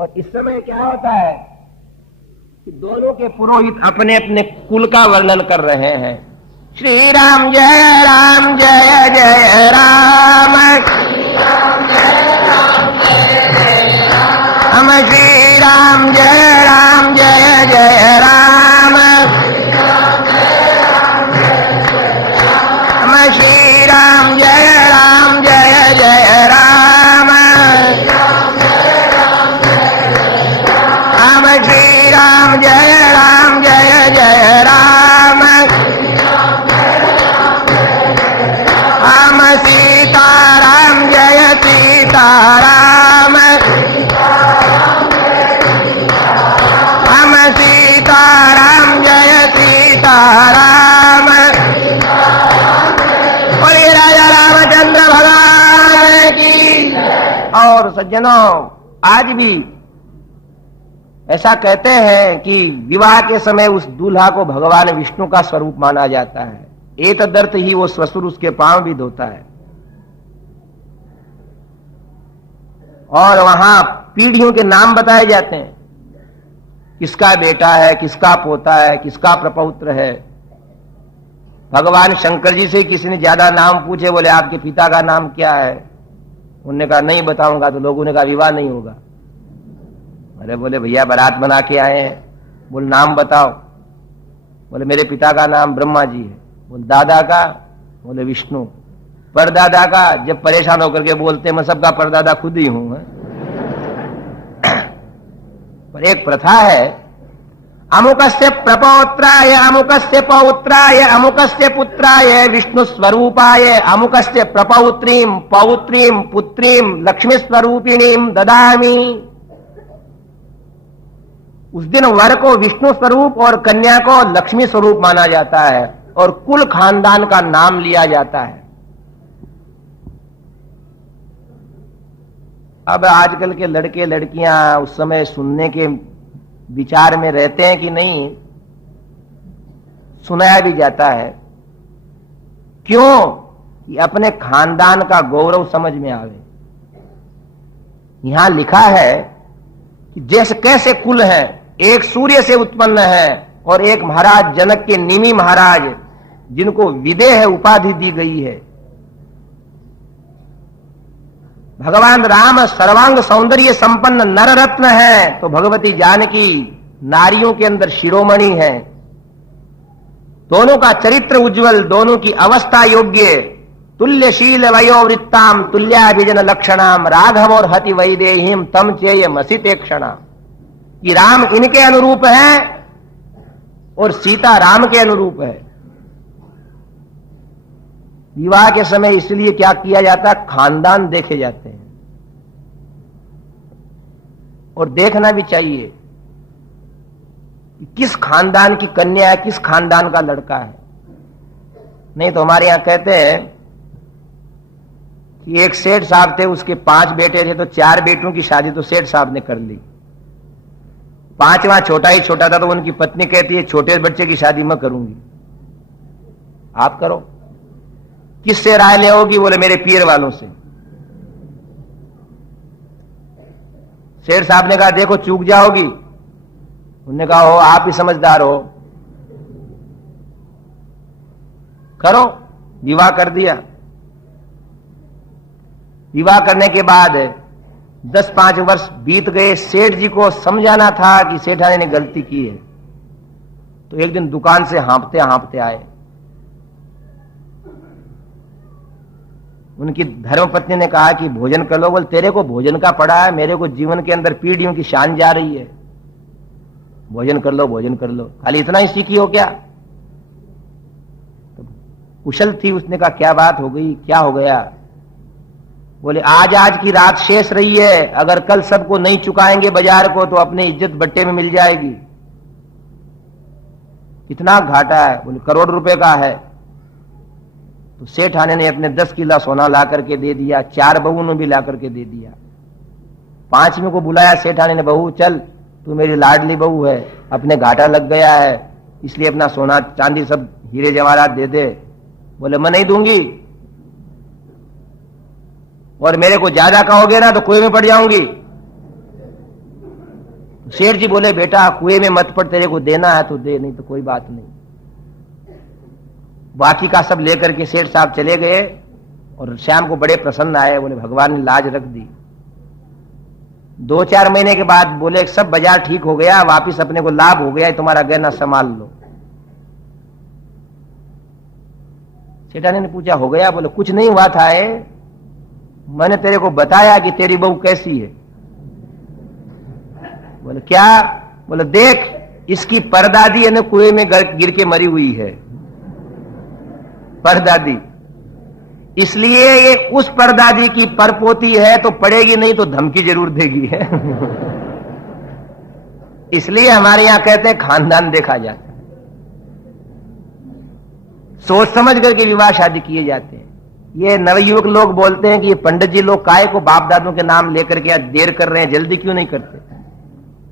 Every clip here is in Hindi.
और इस समय क्या होता है कि दोनों के पुरोहित अपने अपने कुल का वर्णन कर रहे हैं। श्री राम जय राम जय जय राम, हम श्री राम जय राम जय जय राम, हम श्री राम जय राम जय जय राम, हम श्री राम जय राम जय जय राम, हम सीताराम जय सीताराम, हम सीताराम जय सीताराम, बोलिए राजा रामचंद्र भगवान की। और सज्जनों, आज भी ऐसा कहते हैं कि विवाह के समय उस दूल्हा को भगवान विष्णु का स्वरूप माना जाता है। एतदर्थ ही वो ससुर उसके पांव भी धोता है। और वहां पीढ़ियों के नाम बताए जाते हैं, किसका बेटा है, किसका पोता है, किसका प्रपौत्र है। भगवान शंकर जी से किसी ने ज्यादा नाम पूछे, बोले आपके पिता का नाम क्या है? उन्होंने कहा नहीं बताऊंगा। तो लोगों ने कहा विवाह नहीं होगा। अरे बोले भैया बारात बना के आए हैं, बोले नाम बताओ। बोले मेरे पिता का नाम ब्रह्मा जी है। बोले दादा का? बोले विष्णु। परदादा का? जब परेशान होकर के बोलते मैं सबका परदादा खुद ही हूं। पर एक प्रथा है, अमुकस्य प्रपौत्राय, अमुकस्य पौत्राय, अमुकस्य पुत्राय विष्णु स्वरूपाय, अमुकस्य प्रपौत्रीम पौत्रीम पुत्रीम लक्ष्मी स्वरूपिणीम ददामि। उस दिन वर को विष्णु स्वरूप और कन्या को लक्ष्मी स्वरूप माना जाता है और कुल खानदान का नाम लिया जाता है। अब आजकल के लड़के लड़कियां उस समय सुनने के विचार में रहते हैं कि नहीं, सुनाया भी जाता है। क्यों? कि अपने खानदान का गौरव समझ में आवे। यहां लिखा है कि जैसे कैसे कुल हैं, एक सूर्य से उत्पन्न है और एक महाराज जनक के निमि महाराज, जिनको विदेह उपाधि दी गई है। भगवान राम सर्वांग सौंदर्य संपन्न नर रत्न है, तो भगवती जानकी नारियों के अंदर शिरोमणि है। दोनों का चरित्र उज्जवल, दोनों की अवस्था योग्य, तुल्यशील वयोवृत्ताम तुल्याभिजन लक्षणाम राघव और हति वैदेहीम तम चेय मसिते क्षणा। कि राम इनके अनुरूप है और सीता राम के अनुरूप है। विवाह के समय इसलिए क्या किया जाता है, खानदान देखे जाते हैं। और देखना भी चाहिए कि किस खानदान की कन्या है, किस खानदान का लड़का है। नहीं तो हमारे यहां कहते हैं कि एक सेठ साहब थे, उसके 5 बेटे थे, तो 4 बेटों की शादी तो सेठ साहब ने कर ली। 5वां छोटा ही छोटा था, तो उनकी पत्नी कहती है छोटे बच्चे की शादी मैं करूंगी, आप करो। किससे राय ले होगी? बोले मेरे पीर वालों से। शेर साहब ने कहा देखो चूक जाओगी। उन्होंने कहा हो आप ही समझदार हो, करो। विवाह कर दिया। विवाह करने के बाद 10-5 वर्ष बीत गए। सेठ जी को समझाना था कि सेठानी ने गलती की है। तो एक दिन दुकान से हाँफते हाँफते आए। उनकी धर्मपत्नी ने कहा कि भोजन कर लो। बोल तेरे को भोजन का पड़ा है, मेरे को जीवन के अंदर पीढ़ियों की शान जा रही है। भोजन कर लो, भोजन कर लो, खाली इतना ही सीखी हो क्या? तो कुशल थी, उसने कहा क्या बात हो गई, क्या हो गया? बोले आज की रात शेष रही है, अगर कल सबको नहीं चुकाएंगे बाजार को तो अपनी इज्जत बट्टे में मिल जाएगी। कितना घाटा है? बोले करोड़ रुपए का है। तो सेठाने ने अपने 10 किला सोना ला करके दे दिया, 4 बहू ने भी ला करके दे दिया। 5वें को बुलाया सेठाने ने, बहू चल तू मेरी लाडली बहू है, अपने घाटा लग गया है, इसलिए अपना सोना चांदी सब हीरे जवाहरात दे दे। बोले मैं नहीं दूंगी, और मेरे को ज्यादा कहोगे ना तो कुएं में पड़ जाऊंगी। सेठ जी बोले बेटा कुएं में मत पड़, तेरे को देना है तो दे, नहीं तो कोई बात नहीं। बाकी का सब लेकर के सेठ साहब चले गए और श्याम को बड़े प्रसन्न आए, बोले भगवान ने लाज रख दी। 2-4 महीने के बाद बोले सब बाजार ठीक हो गया, वापिस अपने को लाभ हो गया, तुम्हारा गहना संभाल लो। सेठानी ने पूछा हो गया? बोले कुछ नहीं हुआ था, मैंने तेरे को बताया कि तेरी बहू कैसी है। बोले क्या? बोले देख इसकी परदादी है ना कुएं में गिर के मरी हुई है, परदादी, इसलिए ये उस परदादी की परपोती है, तो पड़ेगी नहीं तो धमकी जरूर देगी है। इसलिए हमारे यहां कहते हैं खानदान देखा जाता है, सोच समझ करके विवाह शादी किए जाते हैं। ये नवयुवक लोग बोलते हैं कि ये पंडित जी लोग काहे को बाप दादों के नाम लेकर के आज देर कर रहे हैं, जल्दी क्यों नहीं करते?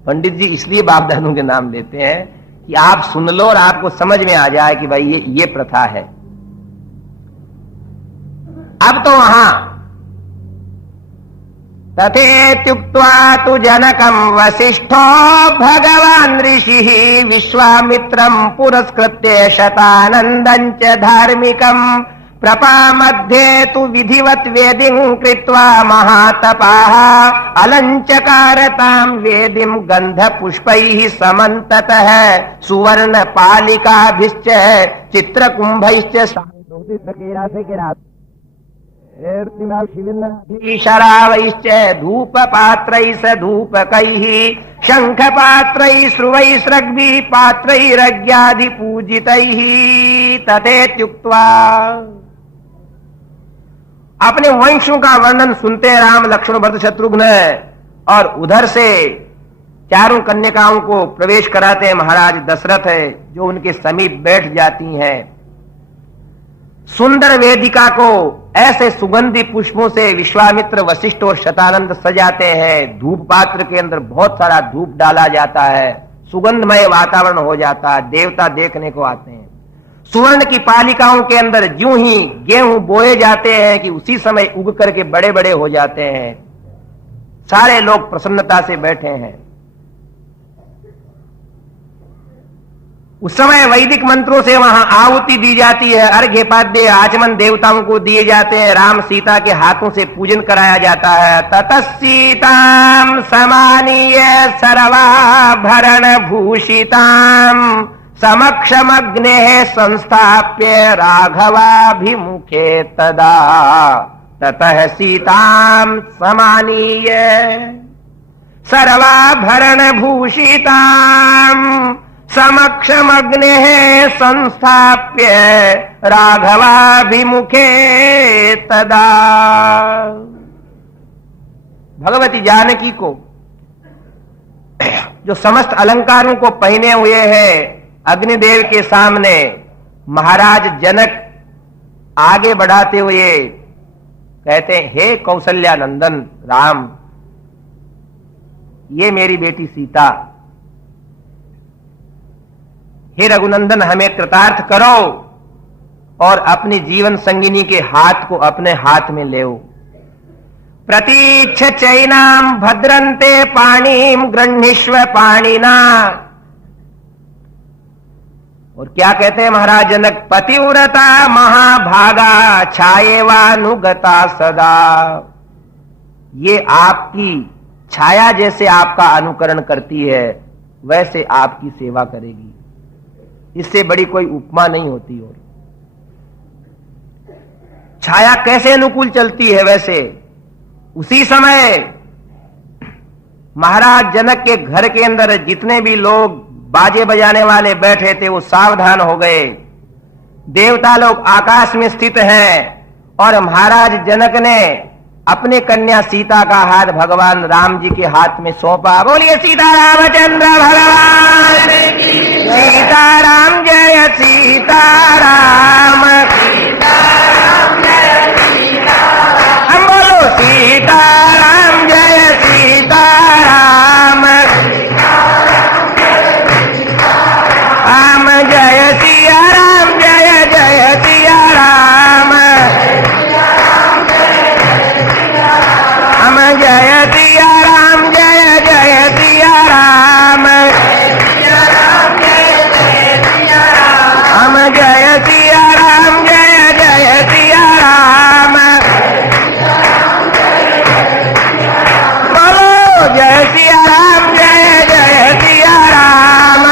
पंडित जी इसलिए बाप दादों के नाम लेते हैं कि आप सुन लो और आपको समझ में आ जाए कि भाई ये प्रथा है। अब तो वहां तथेत्युक्त्वा तु जनकं वसिष्ठो भगवान् ऋषिः विश्वामित्रं पुरस्कृत्य शतानन्दं च धार्मिकं प्रपामध्ये तु विधिवत् वेदिं कृत्वा महातपाः अलञ्चकारतां वेदिं गन्धपुष्पैः समन्ततः सुवर्णपालिकाभिश्च चित्रकुम्भैश्च शरावैश्च धूपपात्रैः धूपकैः शंखपात्रैः श्रुवैस्रग्भिः पात्रैरज्ञादिपूजितैः तथेत्युक्त्वा। अपने वंशों का वर्णन सुनते हैं राम लक्ष्मण भरत शत्रुघ्न, और उधर से चारों कन्यकाओं को प्रवेश कराते हैं महाराज दशरथ है, जो उनके समीप बैठ जाती हैं। सुंदर वेदिका को ऐसे सुगंधी पुष्पों से विश्वामित्र वशिष्ठ और शतानंद सजाते हैं। धूप पात्र के अंदर बहुत सारा धूप डाला जाता है, सुगंधमय वातावरण हो जाता है, देवता देखने को आते हैं। सुवर्ण की पालिकाओं के अंदर यूं ही गेहूं बोए जाते हैं कि उसी समय उग करके बड़े बड़े हो जाते हैं। सारे लोग प्रसन्नता से बैठे हैं। उस समय वैदिक मंत्रों से वहां आहुति दी जाती है, अर्घ्य पाद्य आचमन देवताओं को दिए जाते हैं, राम सीता के हाथों से पूजन कराया जाता है। ततः सीतां समानीय सर्वाभरण भूषितां समक्षमग्नेः संस्थाप्य राघवाभिमुखे तदा। ततः सीतां समानीय सर्वाभरण भूषितां समक्षमग्नेः संस्थाप्य राघवाभिमुखे तदा। भगवती जानकी को जो समस्त अलंकारों को पहने हुए है, अग्निदेव के सामने महाराज जनक आगे बढ़ाते हुए कहते हैं, हे कौशल्या नंदन राम, ये मेरी बेटी सीता, हे रघुनंदन हमें कृतार्थ करो और अपनी जीवन संगिनी के हाथ को अपने हाथ में ले। प्रतीच्छ चैनां भद्रन्ते पाणिं गृह्णीष्व पाणिना। और क्या कहते हैं महाराज जनक, पतिव्रता महाभागा छायेवानुगता सदा। ये आपकी छाया जैसे आपका अनुकरण करती है, वैसे आपकी सेवा करेगी। इससे बड़ी कोई उपमा नहीं होती। और छाया कैसे अनुकूल चलती है, वैसे उसी समय महाराज जनक के घर के अंदर जितने भी लोग बाजे बजाने वाले बैठे थे वो सावधान हो गए। देवता लोग आकाश में स्थित हैं और महाराज जनक ने अपने कन्या सीता का हाथ भगवान राम जी के हाथ में सौंपा। बोलिए सीता रामचंद्र भगवान की, सीताराम जय सीताराम, सीताराम जय सीताराम। हम बोलो सीताराम जय सीताराम, राम जय सिया राम, जय जय सिया राम, हम जय सिया राम, जय जय सिया राम। जय सिया राम, जय जय सिया राम,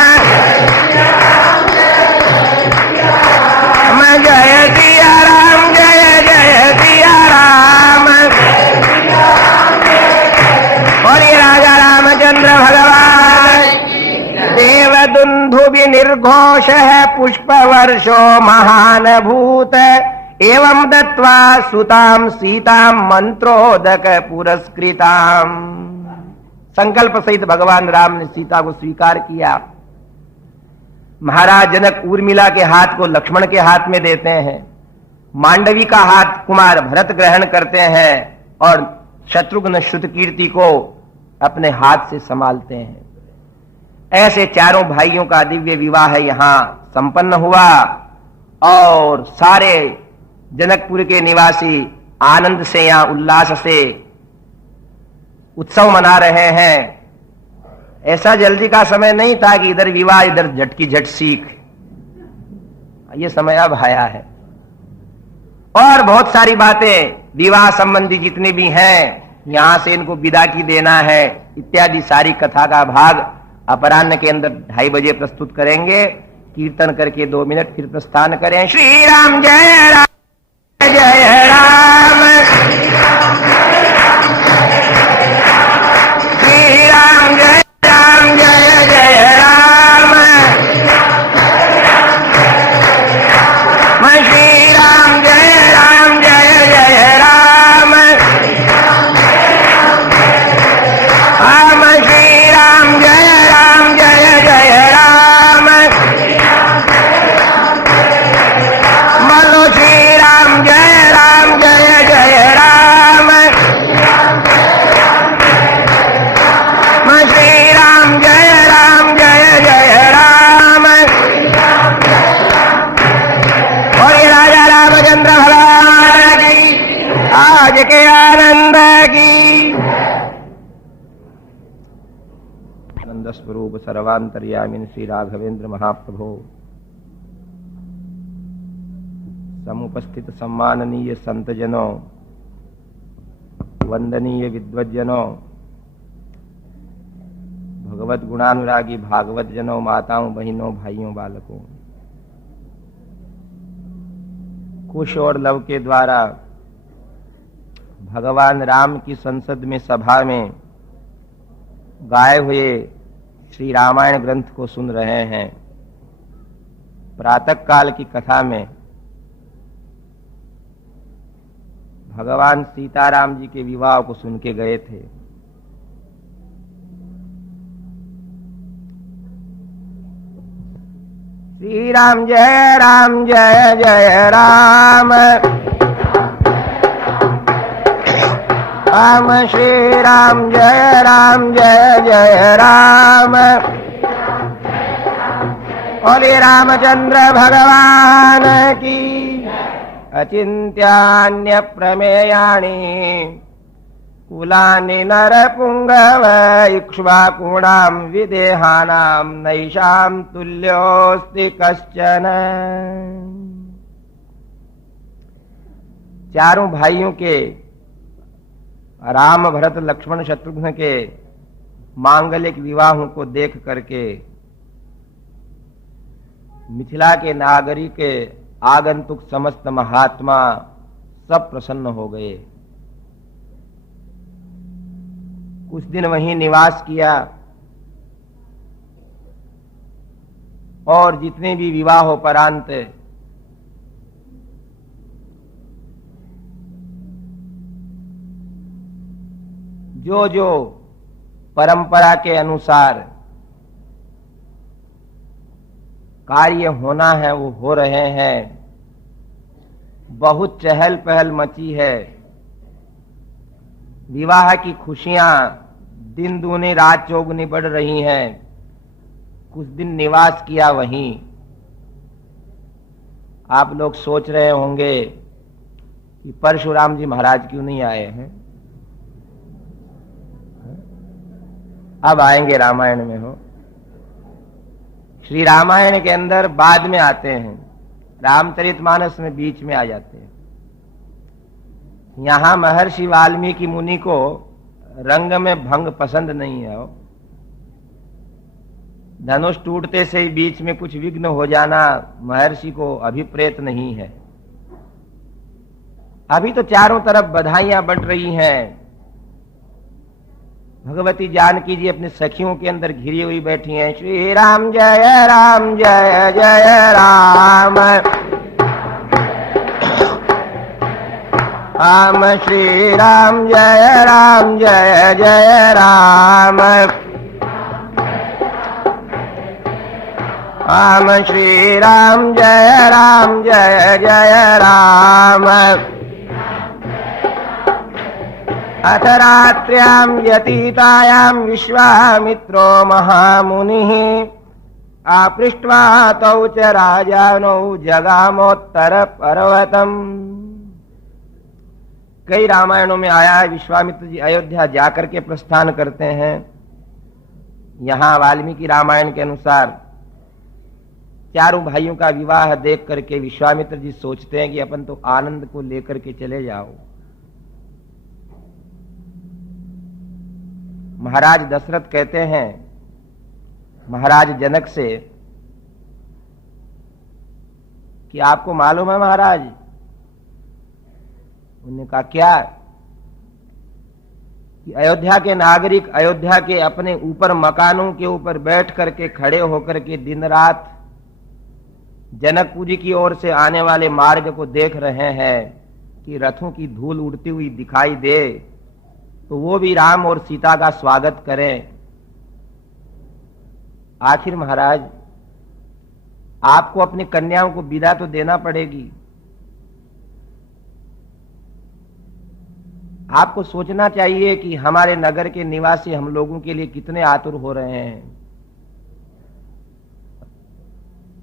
जय सिया राम, जय जय सिया राम। और ये राजा रामचंद्र भगवान देवदुंदु निर्घोष है पुष्प वर्षो महान भूत एवं दत्वा सुताम सीताम मंत्रोदक पुरस्कृताम। संकल्प सहित भगवान राम ने सीता को स्वीकार किया। महाराज जनक उर्मिला के हाथ को लक्ष्मण के हाथ में देते हैं, मांडवी का हाथ कुमार भरत ग्रहण करते हैं और शत्रुघ्न श्रुतकीर्ति को अपने हाथ से संभालते हैं। ऐसे चारों भाइयों का दिव्य विवाह यहां संपन्न हुआ और सारे जनकपुर के निवासी आनंद से यहां उल्लास से उत्सव मना रहे हैं। ऐसा जल्दी का समय नहीं था कि इधर विवाह इधर झट की झट सीख, ये समय अब आया है। और बहुत सारी बातें विवाह संबंधी जितनी भी हैं, यहां से इनको विदा की देना है इत्यादि सारी कथा का भाग अपराह्न के अंदर 2:30 बजे प्रस्तुत करेंगे। कीर्तन करके 2 मिनट फिर प्रस्थान करें। श्री राम जय राम, जय राम, श्री राम जय राम, जय जय राम, मैं श्री राम जय राम, जय जय राम, हम श्री राम जय राम, जय जय राम, बोलो श्री राम जय राम, जय जय राम, मैं श्री राम जय राम, जय जय राम। और ये राजा रामचंद्र भगवान की आज के आनंद की आनंद स्वरूप सर्वांतर्यामिन श्री राघवेंद्र महाप्रभो समुपस्थित सम्माननीय संतजनों, वंदनीय विद्वज्जनों, भगवत गुणानुरागी भागवत जनों, माताओं, बहनों, भाइयों, बालकों, कुश और लव के द्वारा भगवान राम की संसद में सभा में गाए हुए श्री रामायण ग्रंथ को सुन रहे हैं। प्रातः काल की कथा में भगवान सीताराम जी के विवाह को सुन के गए थे। श्री राम जय राम, जय जय राम, राम श्री राम जय राम, जय जय राम। बोले रामचंद्र भगवान की अचिंत्यान्य प्रमेयाणि कुलानि नरपुंगव इक्ष्वाकुणां विदेहानां नैषां तुल्योऽस्ति कश्चन। चारों भाइयों के राम भरत लक्ष्मण शत्रुघ्न के मांगलिक विवाहों को देख करके मिथिला के नागरिक आगंतुक समस्त महात्मा सब प्रसन्न हो गए। कुछ दिन वहीं निवास किया और जितने भी विवाहोपरांत जो जो परंपरा के अनुसार कार्य होना है वो हो रहे हैं। बहुत चहल पहल मची है। विवाह की खुशियां दिन दूनी रात चौगुनी बढ़ रही हैं। कुछ दिन निवास किया वहीं। आप लोग सोच रहे होंगे कि परशुराम जी महाराज क्यों नहीं आए हैं। अब आएंगे, रामायण में हो। श्री रामायण के अंदर बाद में आते हैं, रामचरितमानस में बीच में आ जाते हैं। यहां महर्षि वाल्मीकि मुनि को रंग में भंग पसंद नहीं है। धनुष टूटते से ही बीच में कुछ विघ्न हो जाना महर्षि को अभिप्रेत नहीं है। अभी तो चारों तरफ बधाइयां बंट रही हैं। भगवती जानकी जी अपने सखियों के अंदर घिरी हुई बैठी हैं। श्री राम जय जय राम, राम श्री राम जय जय राम, राम श्री राम जय जय राम। अथ रात्र्यां व्यतीतायां विश्वामित्रो महामुनिः आपृष्ट्वा तौ च राजानौ जगामोत्तर पर्वतम्। कई रामायणों में आया है विश्वामित्र जी अयोध्या जाकर के प्रस्थान करते हैं। यहां वाल्मीकि रामायण के अनुसार चारों भाइयों का विवाह देख करके विश्वामित्र जी सोचते हैं कि अपन तो आनंद को लेकर के चले जाओ। महाराज दशरथ कहते हैं महाराज जनक से कि आपको मालूम है महाराज? उन्होंने कहा क्या? कि अयोध्या के नागरिक अयोध्या के अपने ऊपर मकानों के ऊपर बैठ करके खड़े होकर के दिन रात जनकपुर जी की ओर से आने वाले मार्ग को देख रहे हैं कि रथों की धूल उड़ती हुई दिखाई दे तो वो भी राम और सीता का स्वागत करें। आखिर महाराज आपको अपनी कन्याओं को विदा तो देना पड़ेगी। आपको सोचना चाहिए कि हमारे नगर के निवासी हम लोगों के लिए कितने आतुर हो रहे हैं।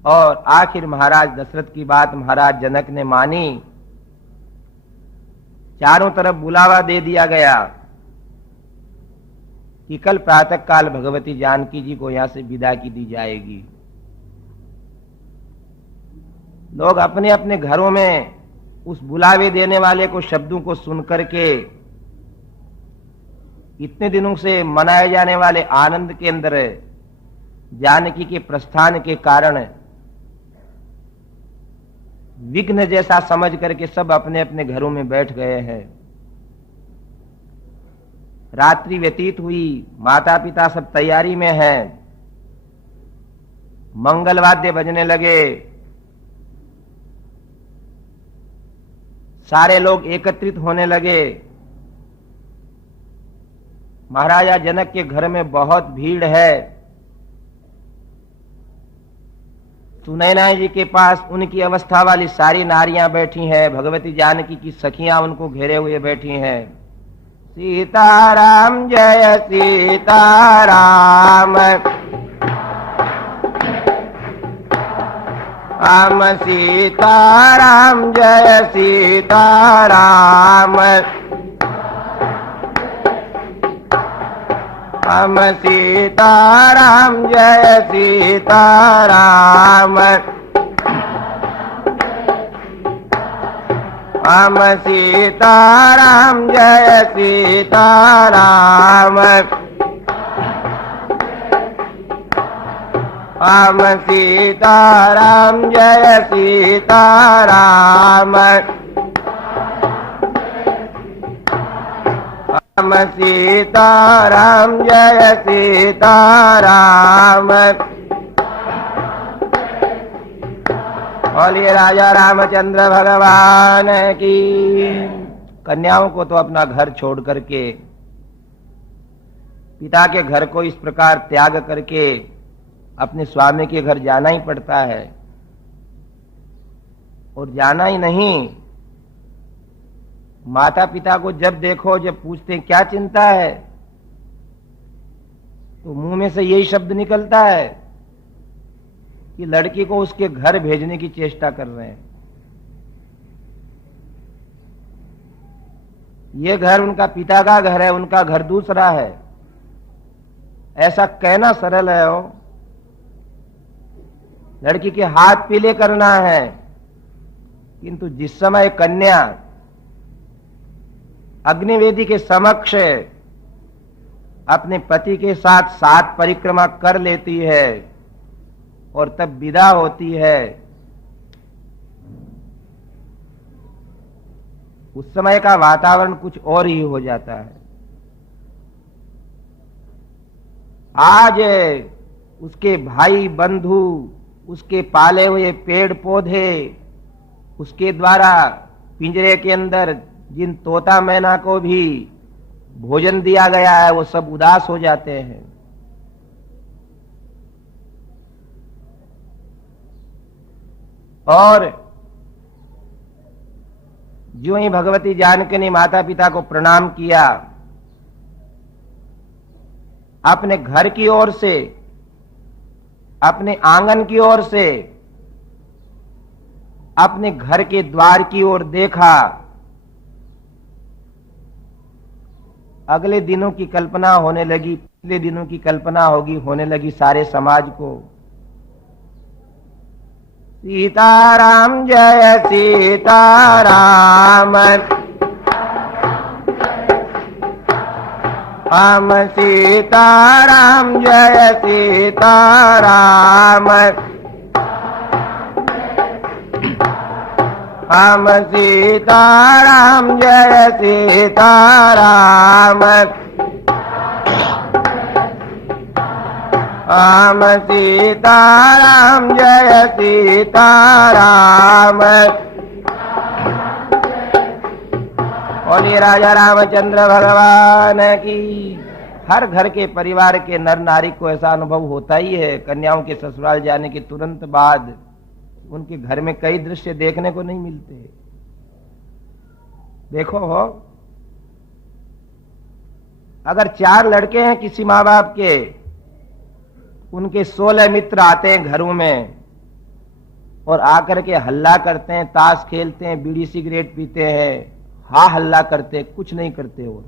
और आखिर महाराज दशरथ की बात महाराज जनक ने मानी। चारों तरफ बुलावा दे दिया गया कि कल प्रातः काल भगवती जानकी जी को यहां से विदा की दी जाएगी। लोग अपने अपने घरों में उस बुलावे देने वाले को शब्दों को सुनकर के इतने दिनों से मनाए जाने वाले आनंद के अंदर जानकी के प्रस्थान के कारण विघ्न जैसा समझ करके सब अपने अपने घरों में बैठ गए हैं। रात्रि व्यतीत हुई, माता पिता सब तैयारी में हैं, मंगल वाद्य बजने लगे, सारे लोग एकत्रित होने लगे। महाराजा जनक के घर में बहुत भीड़ है। सुनैना जी के पास उनकी अवस्था वाली सारी नारियां बैठी हैं। भगवती जानकी की सखियां उनको घेरे हुए बैठी हैं। सीताराम जय सीताराम, राम सीताराम जय सीताराम, राम सीताराम जय सीताराम, राम सीताराम जय सीताराम, राम सीताराम जय सीताराम, राम सीताराम जय सीताराम। बोलिए राजा रामचंद्र भगवान की। कन्याओं को तो अपना घर छोड़ करके, पिता के घर को इस प्रकार त्याग करके अपने स्वामी के घर जाना ही पड़ता है। और जाना ही नहीं, माता पिता को जब देखो, जब पूछते हैं क्या चिंता है, तो मुंह में से यही शब्द निकलता है कि लड़की को उसके घर भेजने की चेष्टा कर रहे हैं। ये घर उनका पिता का घर है, उनका घर दूसरा है, ऐसा कहना सरल है। हो लड़की के हाथ पीले करना है, किंतु जिस समय कन्या अग्निवेदी के समक्ष अपने पति के साथ 7 परिक्रमा कर लेती है और तब विदा होती है, उस समय का वातावरण कुछ और ही हो जाता है। आज उसके भाई बंधु, उसके पाले हुए पेड़ पौधे, उसके द्वारा पिंजरे के अंदर जिन तोता मैना को भी भोजन दिया गया है, वो सब उदास हो जाते हैं। और जो ही भगवती जानकी ने माता पिता को प्रणाम किया, अपने घर की ओर से, अपने आंगन की ओर से, अपने घर के द्वार की ओर देखा, अगले दिनों की कल्पना होने लगी, पिछले दिनों की कल्पना होने लगी सारे समाज को। सीताराम जय सीताराम, हम सीताराम जय सीताराम, हम सीताराम जय सीताराम, हम सीताराम जय सीताराम। और ये राजा रामचंद्र भगवान की हर घर के परिवार के नर नारी को ऐसा अनुभव होता ही है। कन्याओं के ससुराल जाने के तुरंत बाद उनके घर में कई दृश्य देखने को नहीं मिलते। देखो हो, अगर 4 लड़के हैं किसी माँ बाप के, उनके 16 मित्र आते हैं घरों में और आकर के हल्ला करते हैं, ताश खेलते हैं, बीड़ी सिगरेट पीते हैं, हा हल्ला करते, कुछ नहीं करते। और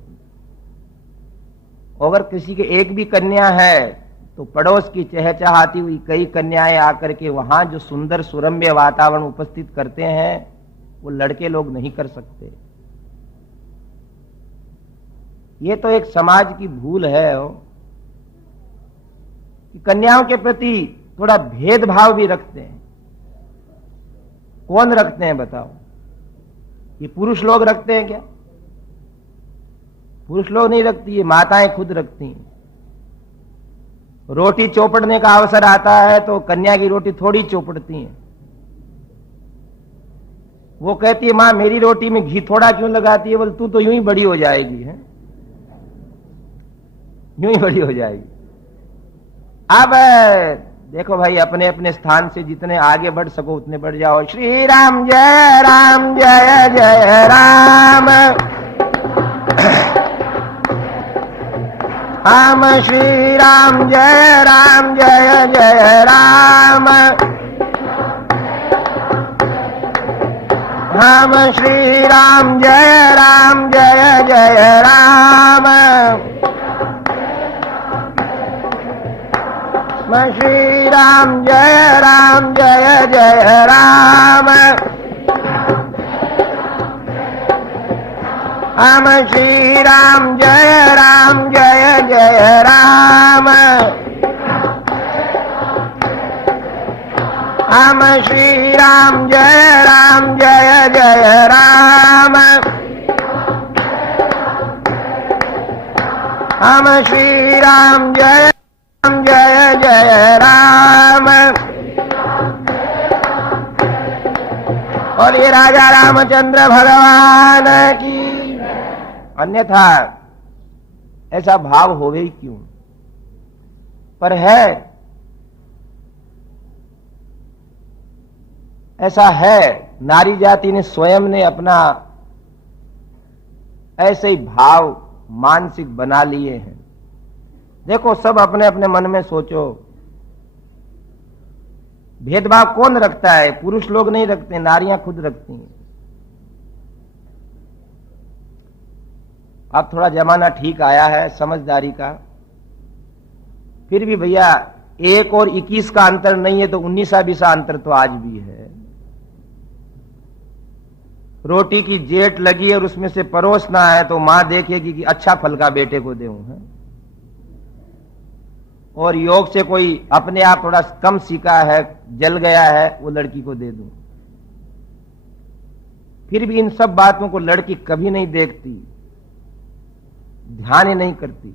अगर किसी के एक भी कन्या है तो पड़ोस की चहचहाती हुई कई कन्याएं आकर के वहां जो सुंदर सुरम्य वातावरण उपस्थित करते हैं, वो लड़के लोग नहीं कर सकते। ये तो एक समाज की भूल है कि कन्याओं के प्रति थोड़ा भेदभाव भी रखते हैं। कौन रखते हैं बताओ? ये पुरुष लोग रखते हैं क्या? पुरुष लोग नहीं रखती, ये माताएं खुद रखती हैं। रोटी चौपड़ने का अवसर आता है तो कन्या की रोटी थोड़ी चौपड़ती हैं। वो कहती है, मां मेरी रोटी में घी थोड़ा क्यों लगाती है? बोल तू तो यूं ही बड़ी हो जाएगी, है यूं ही बड़ी हो जाएगी। अब देखो भाई, अपने अपने स्थान से जितने आगे बढ़ सको उतने बढ़ जाओ। श्री राम जय जय राम, हम श्री राम जय जय राम, हम श्री राम जय जय राम, हम श्री राम जय जय राम, हम श्री राम जय जय राम, हम श्री राम जय जय राम, हम श्री राम जय जय राम। और ये राजा रामचंद्र भगवान की, अन्यथा ऐसा भाव होवे ही क्यों? पर है, ऐसा है। नारी जाति ने स्वयं ने अपना ऐसे ही भाव मानसिक बना लिए हैं। देखो, सब अपने अपने मन में सोचो, भेदभाव कौन रखता है? पुरुष लोग नहीं रखते, नारियां खुद रखती हैं। अब थोड़ा जमाना ठीक आया है समझदारी का, फिर भी भैया 1 और 21 का अंतर नहीं है तो 19-20 अंतर तो आज भी है। रोटी की जेट लगी और उसमें से परोसना है तो मां देखेगी कि अच्छा फल का बेटे को देऊं, है और योग से कोई अपने आप थोड़ा कम सीखा है, जल गया है, वो लड़की को दे दूं। फिर भी इन सब बातों को लड़की कभी नहीं देखती, ध्यान ही नहीं करती।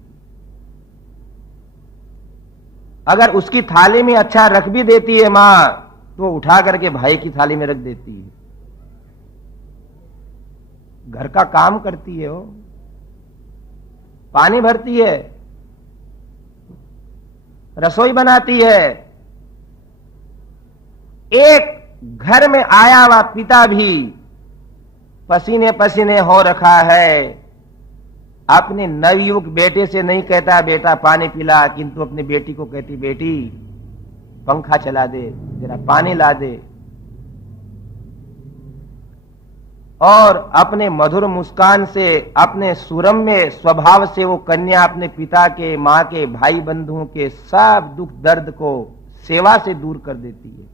अगर उसकी थाली में अच्छा रख भी देती है मां, तो उठा करके भाई की थाली में रख देती है। घर का काम करती है, वो पानी भरती है, रसोई बनाती है। एक घर में आया हुआ पिता भी पसीने पसीने हो रखा है, अपने नवयुवक बेटे से नहीं कहता बेटा पानी पिला, किंतु अपनी बेटी को कहती बेटी पंखा चला दे, जरा पानी ला दे। और अपने मधुर मुस्कान से, अपने सुरम्य स्वभाव से वो कन्या अपने पिता के, मां के, भाई बंधुओं के सब दुख दर्द को सेवा से दूर कर देती है।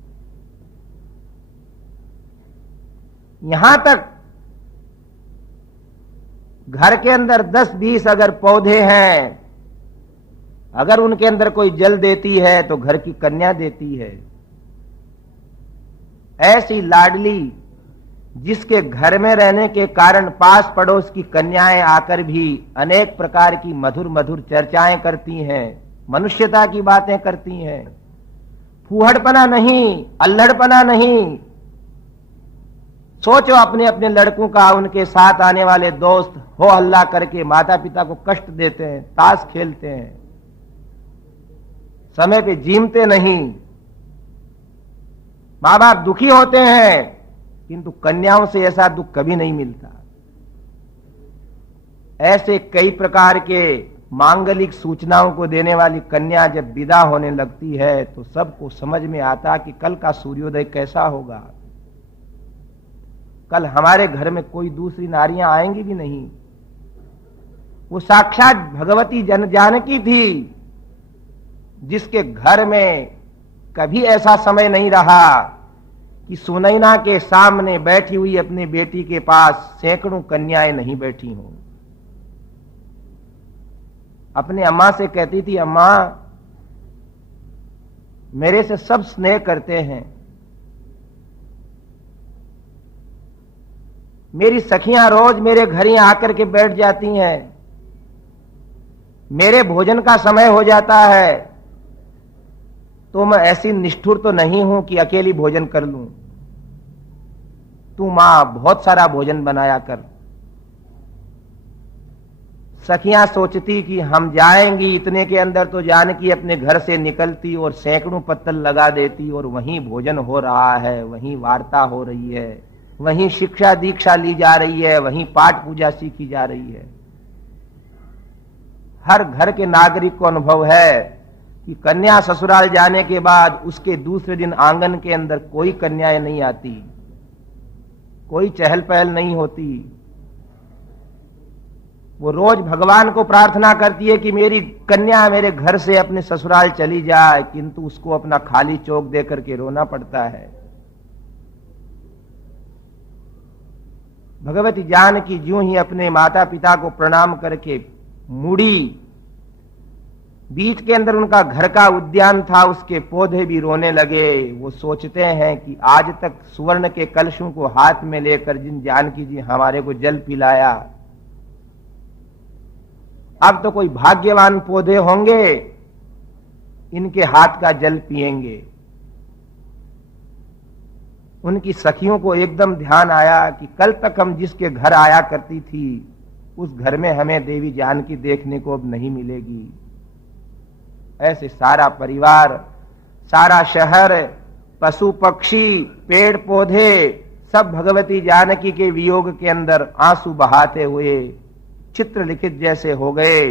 यहां तक घर के अंदर 10-20 अगर पौधे हैं, अगर उनके अंदर कोई जल देती है तो घर की कन्या देती है। ऐसी लाडली जिसके घर में रहने के कारण पास पड़ोस की कन्याएं आकर भी अनेक प्रकार की मधुर मधुर चर्चाएं करती हैं, मनुष्यता की बातें करती हैं। फूहड़पना नहीं, अल्हड़पना नहीं। सोचो अपने अपने लड़कों का, उनके साथ आने वाले दोस्त हो हल्ला करके माता पिता को कष्ट देते हैं, ताश खेलते हैं, समय पे जीमते नहीं, मां बाप दुखी होते हैं, किंतु कन्याओं से ऐसा दुख कभी नहीं मिलता। ऐसे कई प्रकार के मांगलिक सूचनाओं को देने वाली कन्या जब विदा होने लगती है तो सबको समझ में आता कि कल का सूर्योदय कैसा होगा। कल हमारे घर में कोई दूसरी नारियां आएंगी भी नहीं। वो साक्षात भगवती जानकी थी, जिसके घर में कभी ऐसा समय नहीं रहा कि सुनैना के सामने बैठी हुई अपनी बेटी के पास सैकड़ों कन्याएं नहीं बैठी हों। अपने अम्मा से कहती थी, अम्मा मेरे से सब स्नेह करते हैं, मेरी सखियां रोज मेरे घर ही आकर के बैठ जाती हैं, मेरे भोजन का समय हो जाता है तो मैं ऐसी निष्ठुर तो नहीं हूं कि अकेली भोजन कर लूं। तू मां बहुत सारा भोजन बनाया कर। सखियां सोचती कि हम जाएंगी, इतने के अंदर तो जानकी अपने घर से निकलती और सैकड़ों पत्तल लगा देती और वहीं भोजन हो रहा है, वहीं वार्ता हो रही है, वहीं शिक्षा दीक्षा ली जा रही है, वहीं पाठ पूजा सीखी जा रही है। हर घर के नागरिक को अनुभव है कि कन्या ससुराल जाने के बाद उसके दूसरे दिन आंगन के अंदर कोई कन्याएं नहीं आती, कोई चहल पहल नहीं होती। वो रोज भगवान को प्रार्थना करती है कि मेरी कन्या मेरे घर से अपने ससुराल चली जाए, किंतु उसको अपना खाली चौक दे करके रोना पड़ता है। भगवती जानकी ज्यों ही अपने माता पिता को प्रणाम करके मुड़ी, बीच के अंदर उनका घर का उद्यान था, उसके पौधे भी रोने लगे। वो सोचते हैं कि आज तक सुवर्ण के कलशों को हाथ में लेकर जिन जानकी जी हमारे को जल पिलाया, अब तो कोई भाग्यवान पौधे होंगे इनके हाथ का जल पिएंगे। उनकी सखियों को एकदम ध्यान आया कि कल तक हम जिसके घर आया करती थी उस घर में हमें देवी जानकी देखने को अब नहीं मिलेगी। ऐसे सारा परिवार, सारा शहर, पशु पक्षी, पेड़ पौधे सब भगवती जानकी के वियोग के अंदर आंसू बहाते हुए चित्र लिखित जैसे हो गए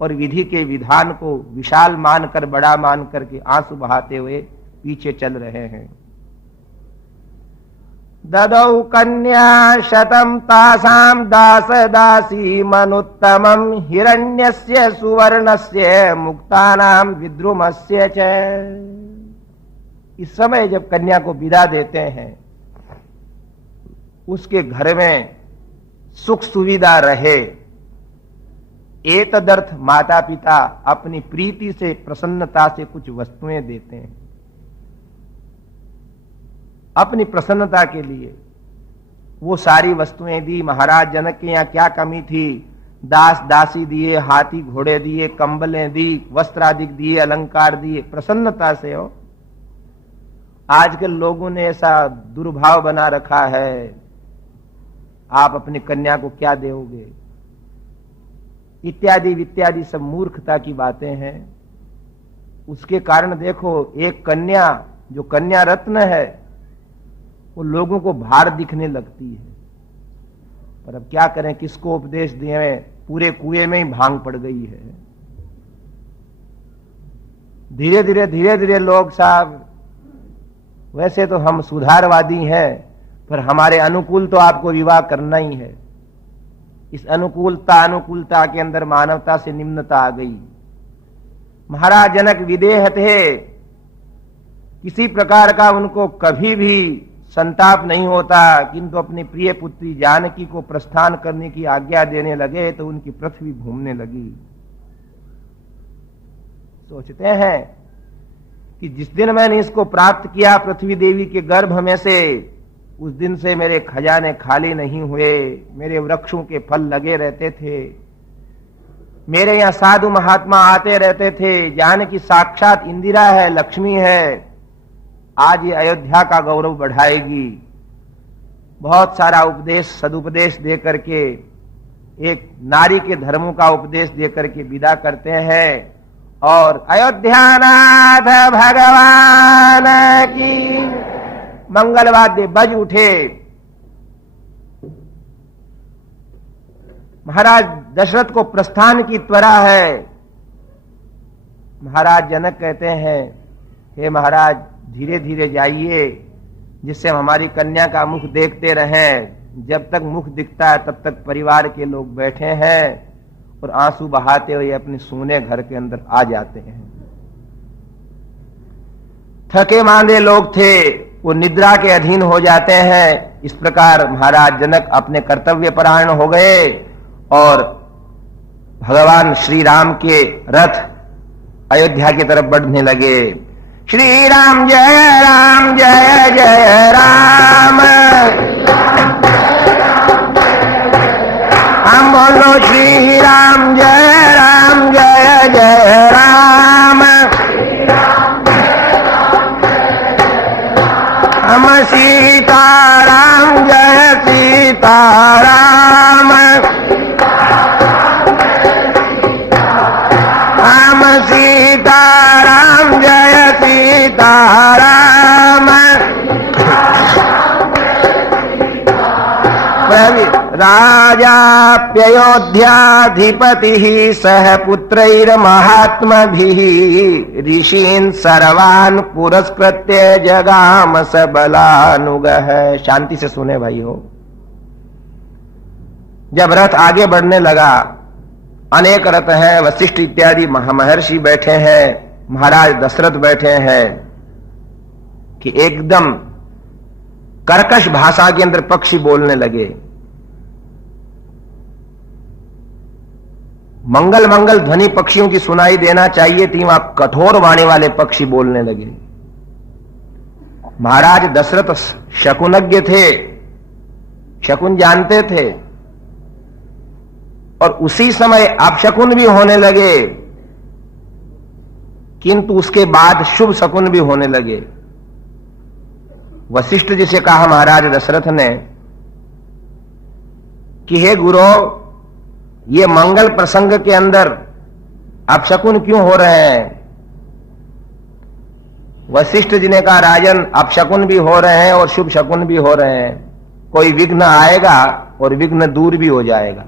और विधि के विधान को विशाल मानकर, बड़ा मानकर के आंसू बहाते हुए पीछे चल रहे हैं। ददौ कन्या शतम तासाम दास दासी मनुत्तमम हिरण्यस्य सुवर्णस्य मुक्तानाम विद्रुमस्य च। इस समय जब कन्या को विदा देते हैं, उसके घर में सुख सुविधा रहे, एतदर्थ माता पिता अपनी प्रीति से, प्रसन्नता से कुछ वस्तुएं देते हैं, अपनी प्रसन्नता के लिए वो सारी वस्तुएं दी। महाराज जनक के यहां क्या कमी थी? दास दासी दिए, हाथी घोड़े दिए, कंबलें दी, वस्त्र आदि दिए, अलंकार दिए, प्रसन्नता से हो। आजकल लोगों ने ऐसा दुर्भाव बना रखा है, आप अपनी कन्या को क्या दोगे, इत्यादि इत्यादि सब मूर्खता की बातें हैं। उसके कारण देखो, एक कन्या जो कन्या रत्न है वो लोगों को भार दिखने लगती है। पर अब क्या करें, किसको उपदेश दें, पूरे कुएं में ही भांग पड़ गई है। धीरे धीरे लोग साहब, वैसे तो हम सुधारवादी हैं, पर हमारे अनुकूल तो आपको विवाह करना ही है। इस अनुकूलता के अंदर मानवता से निम्नता आ गई। महाराज जनक विदेह थे, किसी प्रकार का उनको कभी भी संताप नहीं होता, किंतु अपनी प्रिय पुत्री जानकी को प्रस्थान करने की आज्ञा देने लगे तो उनकी पृथ्वी घूमने लगी। सोचते हैं कि जिस दिन मैंने इसको प्राप्त किया पृथ्वी देवी के गर्भ में से, उस दिन से मेरे खजाने खाली नहीं हुए, मेरे वृक्षों के फल लगे रहते थे, मेरे यहां साधु महात्मा आते रहते थे। जानकी साक्षात इंदिरा है, लक्ष्मी है, आज ये अयोध्या का गौरव बढ़ाएगी। बहुत सारा उपदेश, सदुपदेश दे करके, एक नारी के धर्मों का उपदेश दे करके विदा करते हैं। और अयोध्यानाथ भगवान की मंगलवाद्य बज उठे। महाराज दशरथ को प्रस्थान की त्वरा है। महाराज जनक कहते हैं, हे महाराज धीरे धीरे जाइए, जिससे हम हमारी कन्या का मुख देखते रहें। जब तक मुख दिखता है तब तक परिवार के लोग बैठे हैं और आंसू बहाते हुए अपने सोने घर के अंदर आ जाते हैं। थके मांदे लोग थे, वो निद्रा के अधीन हो जाते हैं। इस प्रकार महाराज जनक अपने कर्तव्य परायण हो गए और भगवान श्री राम के रथ अयोध्या की तरफ बढ़ने लगे। श्री राम जय जय राम, हम बोलो श्री राम जय जय राम। हम सीताराम जय सीताराम, हम सीताराम जय सीताराम। राजाप्ययोध्याधिपतिः सह पुत्रैर्महात्मभिः ऋषीन् सर्वान् पुरस्कृत्य जगाम सबलानुगः। शांति से सुने भाई हो। जब रथ आगे बढ़ने लगा, अनेक रथ हैं, वशिष्ठ इत्यादि महर्षि बैठे हैं, महाराज दशरथ बैठे हैं, कि एकदम कर्कश भाषा के अंदर पक्षी बोलने लगे। मंगल मंगल ध्वनि पक्षियों की सुनाई देना चाहिए थी, वहां कठोर वाणी वाले पक्षी बोलने लगे। महाराज दशरथ शकुनज्ञ थे, शकुन जानते थे, और उसी समय अपशकुन भी होने लगे, किंतु उसके बाद शुभ शकुन भी होने लगे। वशिष्ठ जी से कहा महाराज दशरथ ने कि हे गुरु, ये मंगल प्रसंग के अंदर अपशकुन क्यों हो रहे हैं? वशिष्ठ जी ने कहा राजन, अपशकुन भी हो रहे हैं और शुभ शकुन भी हो रहे हैं। कोई विघ्न आएगा और विघ्न दूर भी हो जाएगा।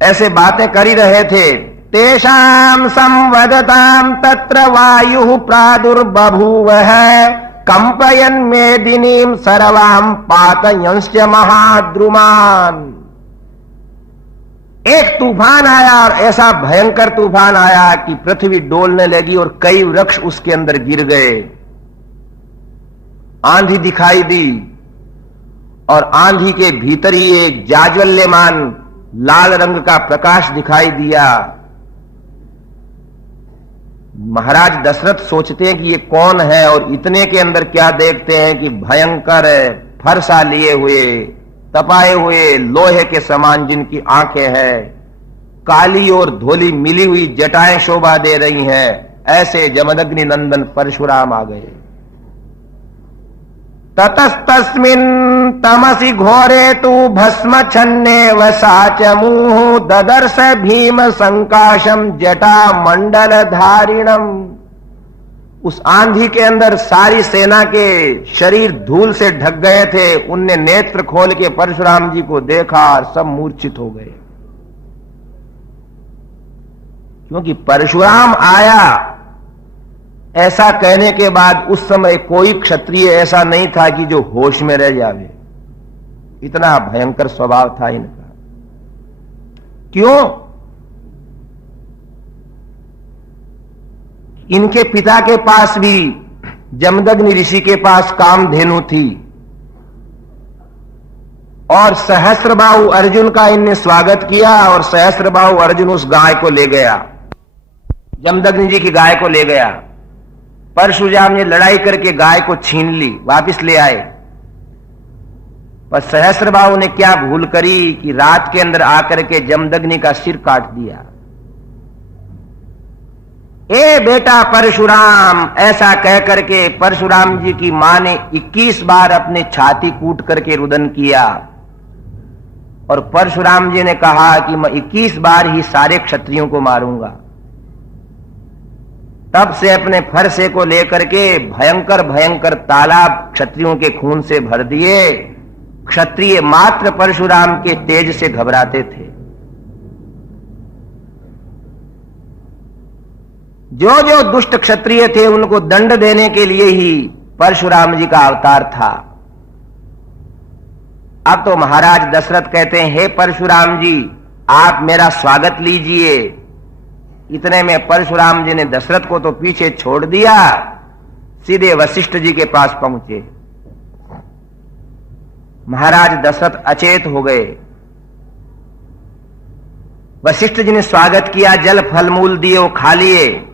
ऐसे बातें कर ही रहे थे। तेषां संवदतां तत्र वायुः प्रादुर्बभूवः कंपयन् मेदिनीं सर्वां पातयंश्च महाद्रुमान्। एक तूफान आया और ऐसा भयंकर तूफान आया कि पृथ्वी डोलने लगी और कई वृक्ष उसके अंदर गिर गए। आंधी दिखाई दी और आंधी के भीतर ही एक जाज्वल्यमान लाल रंग का प्रकाश दिखाई दिया। महाराज दशरथ सोचते हैं कि ये कौन है, और इतने के अंदर क्या देखते हैं कि भयंकर फरसा लिए हुए, तपाए हुए लोहे के समान जिनकी आंखें हैं, काली और धोली मिली हुई जटाएं शोभा दे रही हैं, ऐसे जमदग्नि नंदन परशुराम आ गए। ततस्तस्मिन् तमसि घोरे तु भस्म छन्ने वसाचमुः ददर्श भीम संकाशम जटा मंडल धारिणम। उस आंधी के अंदर सारी सेना के शरीर धूल से ढक गए थे। उनने नेत्र खोल के परशुराम जी को देखा और सब मूर्छित हो गए, क्योंकि परशुराम आया ऐसा कहने के बाद उस समय कोई क्षत्रिय ऐसा नहीं था कि जो होश में रह जावे। इतना भयंकर स्वभाव था इनका। क्यों? इनके पिता के पास भी, जमदग्नि ऋषि के पास कामधेनु थी, और सहस्त्रबाहु अर्जुन का इनने स्वागत किया, और सहस्त्रबाहु अर्जुन उस गाय को ले गया, जमदग्नि जी की गाय को ले गया। परशुराम ने लड़ाई करके गाय को छीन ली, वापस ले आए। पर सहस्त्रबाहु ने क्या भूल करी कि रात के अंदर आकर के जमदग्नि का सिर काट दिया। ए बेटा परशुराम, ऐसा कह करके परशुराम जी की मां ने 21 बार अपने छाती कूट करके रुदन किया, और परशुराम जी ने कहा कि मैं 21 बार ही सारे क्षत्रियों को मारूंगा। तब से अपने फरसे को लेकर के भयंकर भयंकर तालाब क्षत्रियों के खून से भर दिए। क्षत्रिय मात्र परशुराम के तेज से घबराते थे। जो जो दुष्ट क्षत्रिय थे उनको दंड देने के लिए ही परशुराम जी का अवतार था। अब तो महाराज दशरथ कहते हैं, हे परशुराम जी, आप मेरा स्वागत लीजिए। इतने में परशुराम जी ने दशरथ को तो पीछे छोड़ दिया, सीधे वशिष्ठ जी के पास पहुंचे। महाराज दशरथ अचेत हो गए। वशिष्ठ जी ने स्वागत किया, जल फल मूल दिए, वो खा लिए।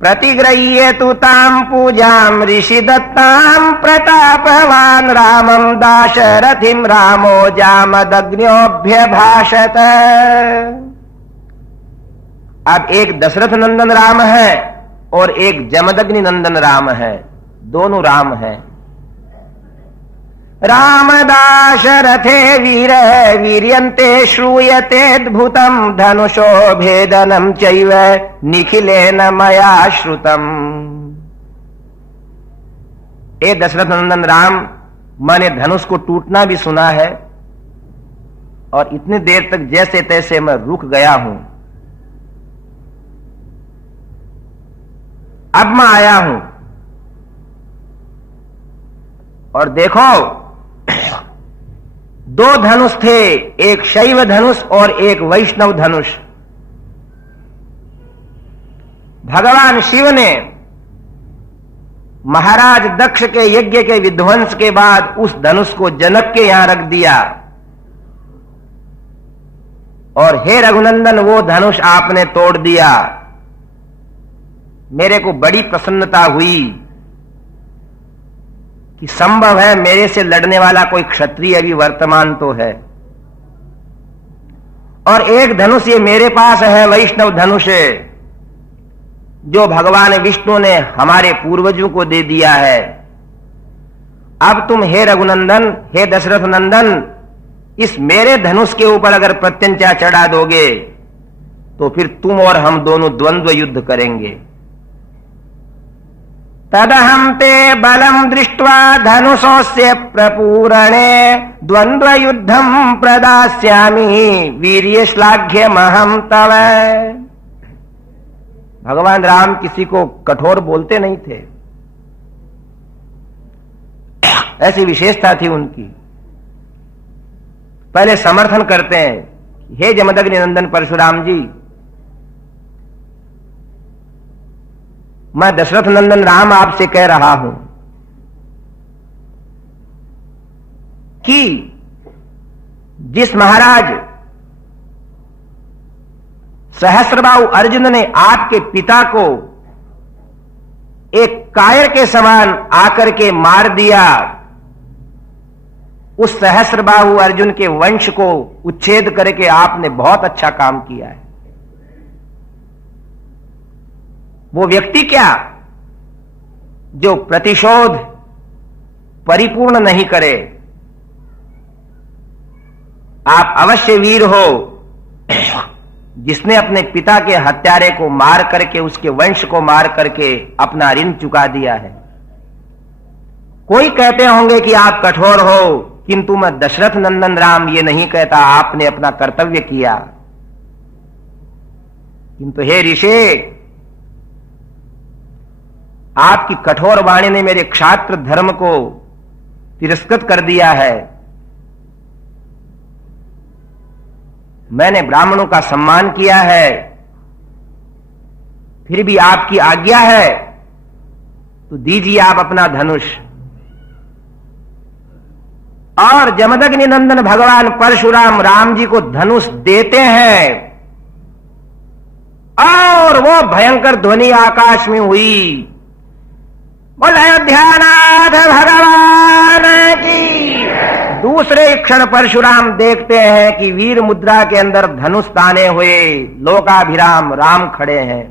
प्रतिगृह्य तु ताम पूजाम ऋषि दत्ताम प्रतापवान रामम दाशरथिम रामो जामदग्न्योऽभ्यभाषत। अब एक दशरथ नंदन राम है और एक जमदग्नि नंदन राम है, दोनों राम हैं। रामदाशरथे वीर वीर्यन्ते श्रूयतेऽद्भुतं धनुषो भेदनं चैव निखिलेन मया श्रुतम्। ए दशरथ नंदन राम, मैंने धनुष को टूटना भी सुना है, और इतनी देर तक जैसे तैसे मैं रुक गया हूं। अब मैं आया हूं, और देखो दो धनुष थे, एक शैव धनुष और एक वैष्णव धनुष। भगवान शिव ने महाराज दक्ष के यज्ञ के विध्वंस के बाद उस धनुष को जनक के यहां रख दिया, और हे रघुनंदन, वो धनुष आपने तोड़ दिया। मेरे को बड़ी प्रसन्नता हुई कि संभव है मेरे से लड़ने वाला कोई क्षत्रिय अभी वर्तमान तो है, और एक धनुष ये मेरे पास है, वैष्णव धनुष, जो भगवान विष्णु ने हमारे पूर्वजों को दे दिया है। अब तुम हे रघुनंदन, हे दशरथ नंदन, इस मेरे धनुष के ऊपर अगर प्रत्यंचा चढ़ा दोगे तो फिर तुम और हम दोनों द्वंद्व युद्ध करेंगे। तदहं ते बलम दृष्ट्वा धनुषोऽस्य प्रपूरणे द्वंद्व युद्धम प्रदास्यामि वीर्य श्लाघ्यमहं तव। भगवान राम किसी को कठोर बोलते नहीं थे, ऐसी विशेषता थी उनकी। पहले समर्थन करते हैं, हे जमदग्नि नंदन परशुराम जी, मैं दशरथ नंदन राम आपसे कह रहा हूं कि जिस महाराज सहस्त्रबाहु अर्जुन ने आपके पिता को एक कायर के समान आकर के मार दिया। उस सहस्त्रबाहु अर्जुन के वंश को उच्छेद करके आपने बहुत अच्छा काम किया है। वो व्यक्ति क्या जो प्रतिशोध परिपूर्ण नहीं करे। आप अवश्य वीर हो जिसने अपने पिता के हत्यारे को मार करके, उसके वंश को मार करके अपना ऋण चुका दिया है। कोई कहते होंगे कि आप कठोर हो, किंतु मैं दशरथ नंदन राम ये नहीं कहता, आपने अपना कर्तव्य किया। किंतु हे ऋषि, आपकी कठोर वाणी ने मेरे क्षात्र धर्म को तिरस्कृत कर दिया है। मैंने ब्राह्मणों का सम्मान किया है, फिर भी आपकी आज्ञा है तो दीजिए आप अपना धनुष। और जमदग्नि नंदन भगवान परशुराम राम जी को धनुष देते हैं और वो भयंकर ध्वनि आकाश में हुई, बोल अयोध्यानाथ भगवान की। दूसरे क्षण परशुराम देखते हैं कि वीर मुद्रा के अंदर धनुष ताने हुए लोकाभिराम राम खड़े हैं।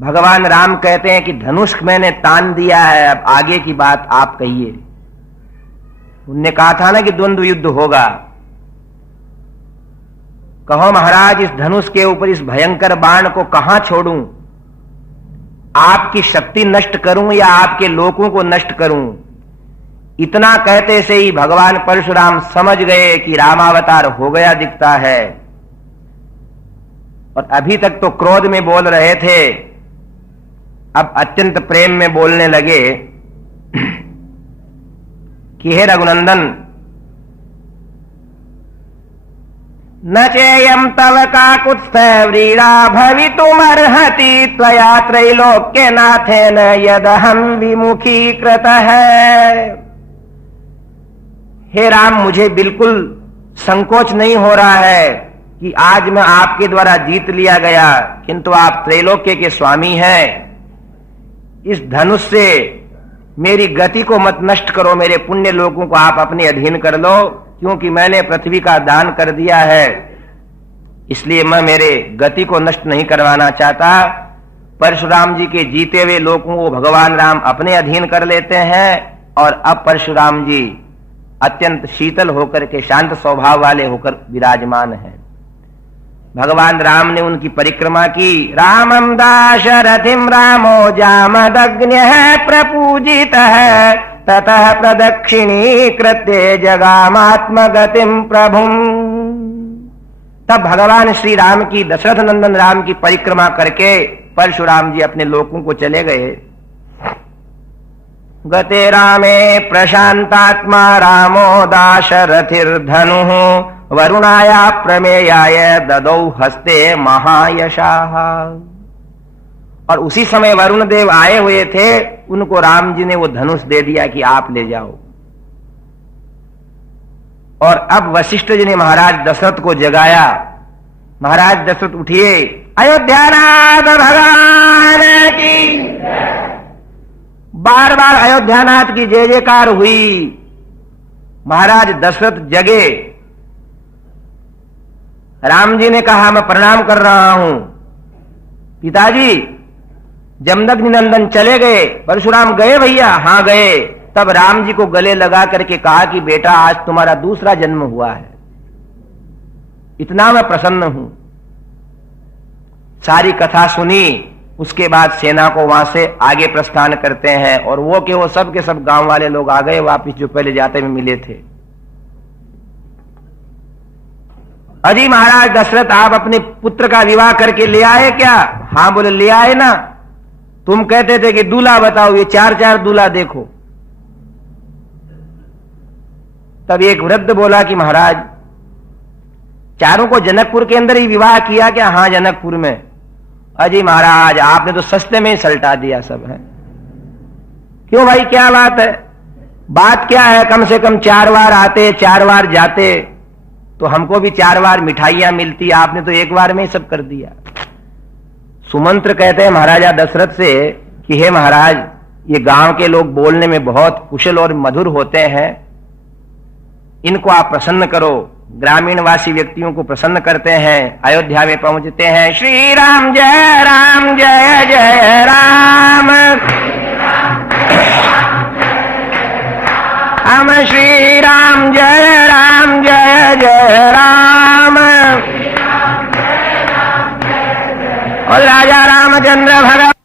भगवान राम कहते हैं कि धनुष मैंने तान दिया है, अब आगे की बात आप कहिए। उनने कहा था ना कि द्वंद्व युद्ध होगा। कहो महाराज, इस धनुष के ऊपर इस भयंकर बाण को कहां छोड़ूं? आपकी शक्ति नष्ट करूं या आपके लोगों को नष्ट करूं? इतना कहते से ही भगवान परशुराम समझ गए कि रामावतार हो गया दिखता है। और अभी तक तो क्रोध में बोल रहे थे, अब अत्यंत प्रेम में बोलने लगे कि हे रघुनंदन, न चेयम तव काकुत्स्थ व्रीड़ा भवितुमर्हति त्वया त्रैलोक्यनाथेन यदहं विमुखीकृतः। हे राम, मुझे बिल्कुल संकोच नहीं हो रहा है कि आज मैं आपके द्वारा जीत लिया गया, किंतु आप त्रैलोक्य के स्वामी हैं। इस धनुष से मेरी गति को मत नष्ट करो, मेरे पुण्य लोगों को आप अपने अधीन कर लो, क्योंकि मैंने पृथ्वी का दान कर दिया है, इसलिए मैं मेरे गति को नष्ट नहीं करवाना चाहता। परशुराम जी के जीते हुए लोगों को भगवान राम अपने अधीन कर लेते हैं और अब परशुराम जी अत्यंत शीतल होकर के शांत स्वभाव वाले होकर विराजमान हैं। भगवान राम ने उनकी परिक्रमा की। रामम दाशरथिम रामो जामदग्न्यः प्रपूजितः ततः प्रदक्षिणीकृत्य जगामात्मगतिम प्रभुम। तब भगवान श्री राम की, दशरथ नंदन राम की परिक्रमा करके परशुराम जी अपने लोकों को चले गए। गते रामे प्रशांतात्मा रामो दाशरथिर्धनुः वरुणाया प्रमेयाय ददौ हस्ते महायशाः। और उसी समय वरुण देव आए हुए थे, उनको राम जी ने वो धनुष दे दिया कि आप ले जाओ। और अब वशिष्ठ जी ने महाराज दशरथ को जगाया। महाराज दशरथ उठिए, अयोध्यानाथ भगवान की। बार बार अयोध्यानाथ की जय जयकार हुई। महाराज दशरथ जगे। राम जी ने कहा, मैं प्रणाम कर रहा हूं पिताजी। जमदग्नि नंदन चले गए। परशुराम गए भैया? हां गए। तब राम जी को गले लगा करके कहा कि बेटा, आज तुम्हारा दूसरा जन्म हुआ है, इतना मैं प्रसन्न हूं। सारी कथा सुनी। उसके बाद सेना को वहां से आगे प्रस्थान करते हैं और वो के वो सब के सब गांव वाले लोग आ गए वापिस, जो पहले जाते में मिले थे। अजी महाराज दशरथ, आप अपने पुत्र का विवाह करके ले आए क्या? हां बोले, ले आए ना। तुम कहते थे कि दूल्हा बताओ, ये 4-4 दूल्हा देखो। तब एक वृद्ध बोला कि महाराज, चारों को जनकपुर के अंदर ही विवाह किया क्या? हां, जनकपुर में। अजी महाराज, आपने तो सस्ते में ही सलटा दिया सब है। क्यों भाई, क्या बात है? बात क्या है? कम से कम 4 बार आते, 4 बार जाते, तो हमको भी 4 बार मिठाइयां मिलती, आपने तो एक बार में ही सब कर दिया। सुमंत्र कहते हैं महाराजा दशरथ से कि हे महाराज, ये गांव के लोग बोलने में बहुत कुशल और मधुर होते हैं, इनको आप प्रसन्न करो। ग्रामीणवासी व्यक्तियों को प्रसन्न करते हैं। अयोध्या में पहुंचते हैं। श्री राम जय जय राम, हम श्री राम जय जय राम। और राजा रामचंद्र भगवान